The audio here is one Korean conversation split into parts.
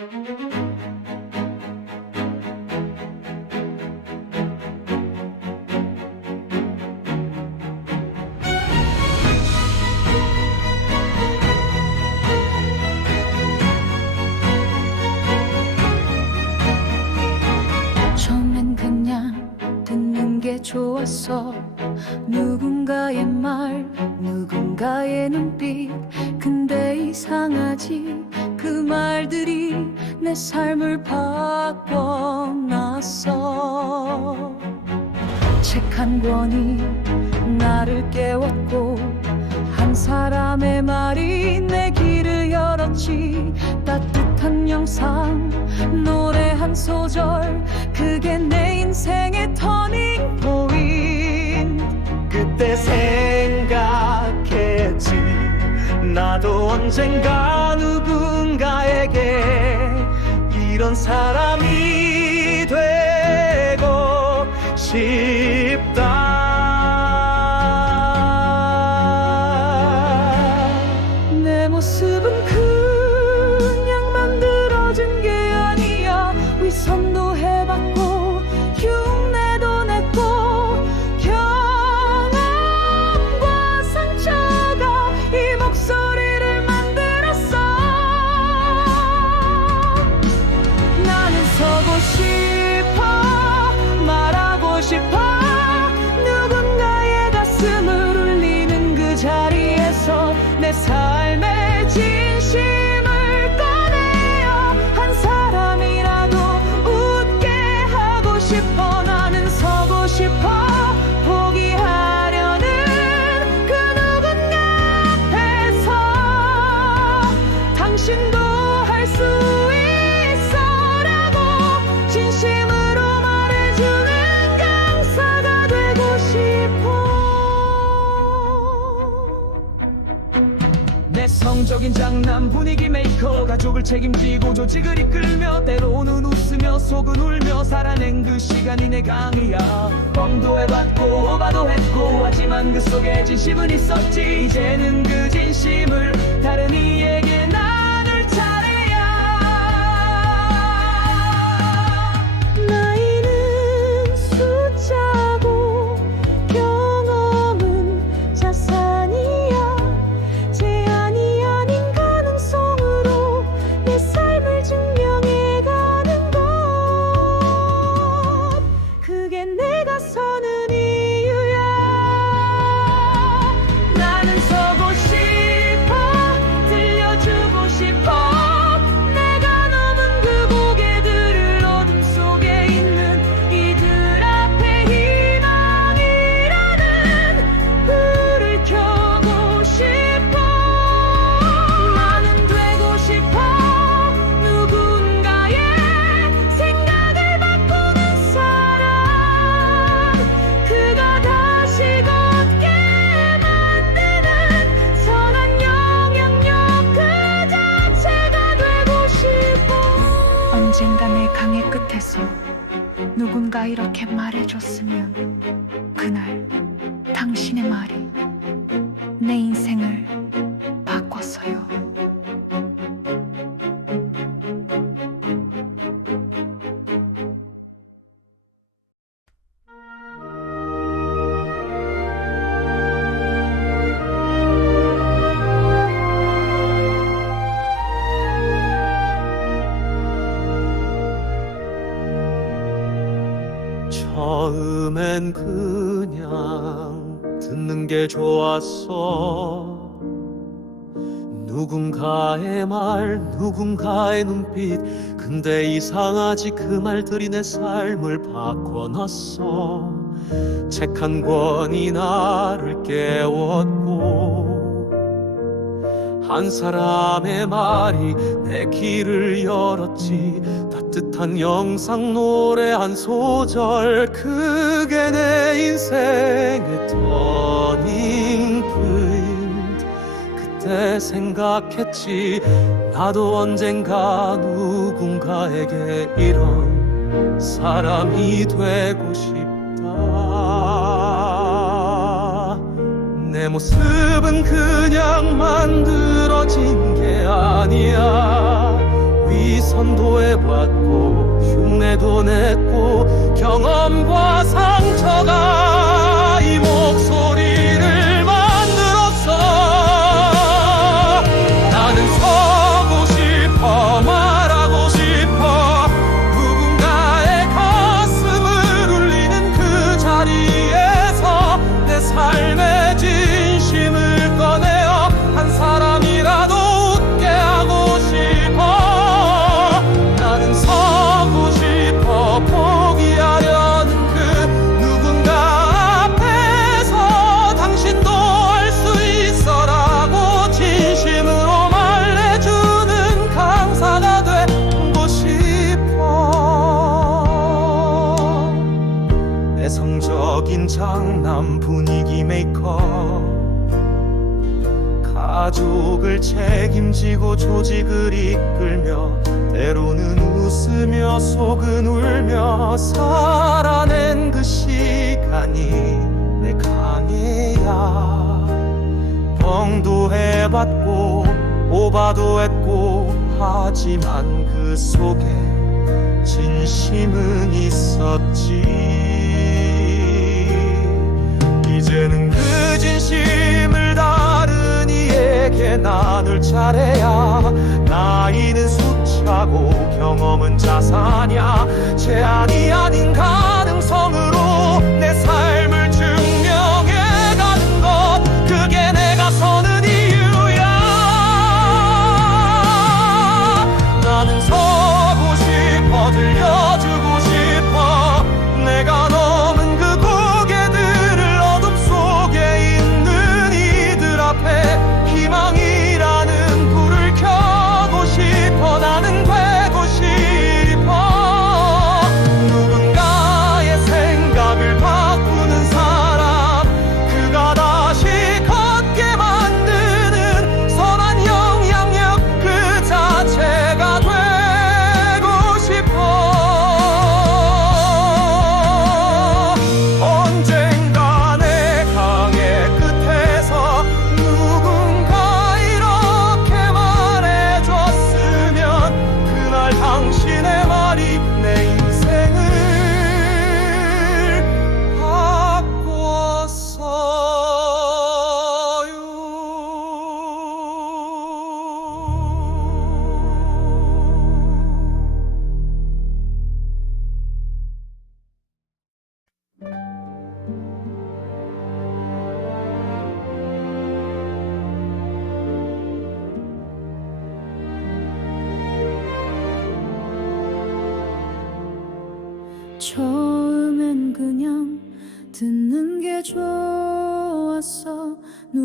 Thank you. 게 좋았어 누군가의 말 누군가의 눈빛. 근데 이상하지 그 말들이 내 삶을 바꿔놨어. 책 한 권이 나를 깨웠고 한 사람의 말이 내 길을 열었지. 따뜻한 영상 노래 한 소절 그게 내 나도 언젠가 누군가에게 이런 사람이 되고 싶 내성적인 장난 분위기 메이커 가족을 책임지고 조직을 이끌며 때로는 웃으며 속은 울며 살아낸 그 시간이 내 강이야. 뻥도 해봤고 오바도 했고 하지만 그 속에 진심은 있었지. 이제는 그 진심을 다른 이에게 이렇게 말해줬으면 그날 좋았어 누군가의 말 누군가의 눈빛 근데 이상하지 그 말들이 내 삶을 바꿔놨어. 책 한 권이 나를 깨웠고 한 사람의 말이 내 길을 열었지. 따뜻한 영상 노래 한 소절 그게 내 인생의 그때 생각했지? 나도 언젠가 누군가에게 이런 사람이 되고 싶다. 내 모습은 그냥 만들어진 게 아니야. 위선도 해봤고 흉내도 냈고 경험과 상처가 이 목소리 가족을 책임지고 조직을 이끌며 때로는 웃으며 속은 울며 살아낸 그 시간이 내 강해야. 뻥도 해봤고 오바도 했고 하지만 그 속에 진심은 있었지. 이제는 그 진심을 나눌 차례야 나이는 숫자고 경험은 자산이야. 제한이 아닌 가능성으로 내삶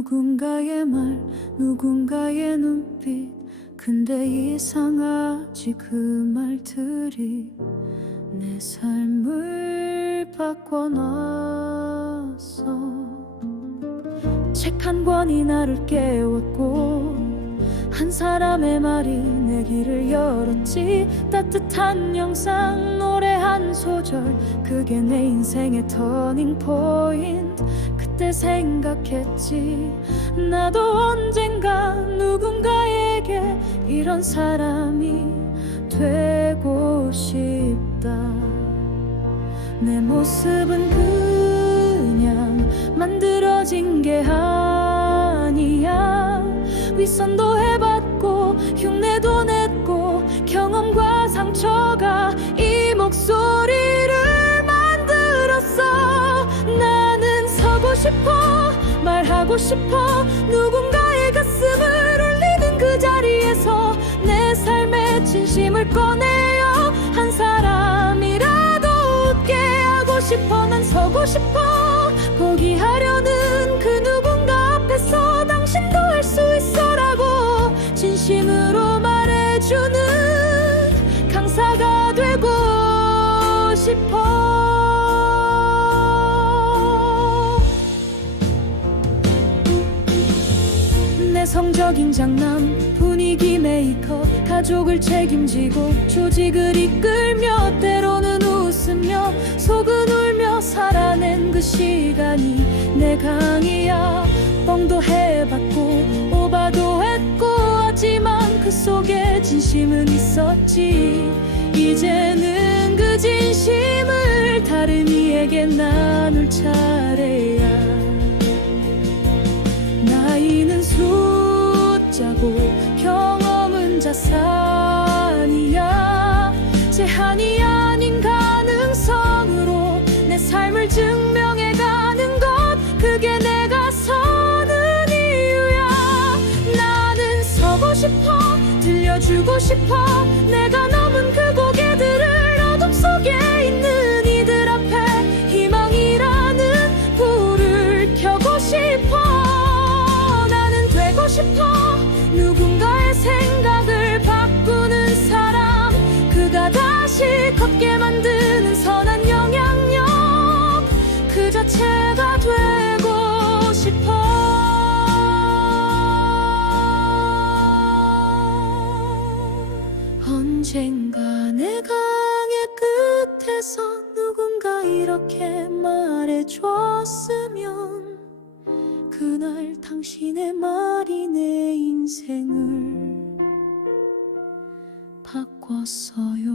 누군가의 말 누군가의 눈빛 근데 이상하지 그 말들이 내 삶을 바꿔놨어. 책 한 권이 나를 깨웠고 한 사람의 말이 내 길을 열었지. 따뜻한 영상 노래 한 소절 그게 내 인생의 터닝 포인트 그때 생각했지. 나도 언젠가 누군가에게 이런 사람이 되고 싶다. 내 모습은 그냥 만들어진 게 아니야. 위선 하고 싶어. 누군가의 가슴을 울리는 그 자리에서 내 삶의 진심 내성적인 장남 분위기 메이커 가족을 책임지고 조직을 이끌며 때로는 웃으며 속은 울며 살아낸 그 시간이 내 강이야. 뻥도 해봤고 오바도 했고 하지만 그 속에 진심은 있었지. 이제는 그 진심을 다른 이에게 나눌 차례야 자산이야. 제한이 아닌 가능성으로 내 삶을 증명해 가는 것. 그게 내가 사는 이유야. 나는 서고 싶어 들려주고 싶어 이렇게 말해줬으면 그날 당신의 말이 내 인생을 바꿨어요.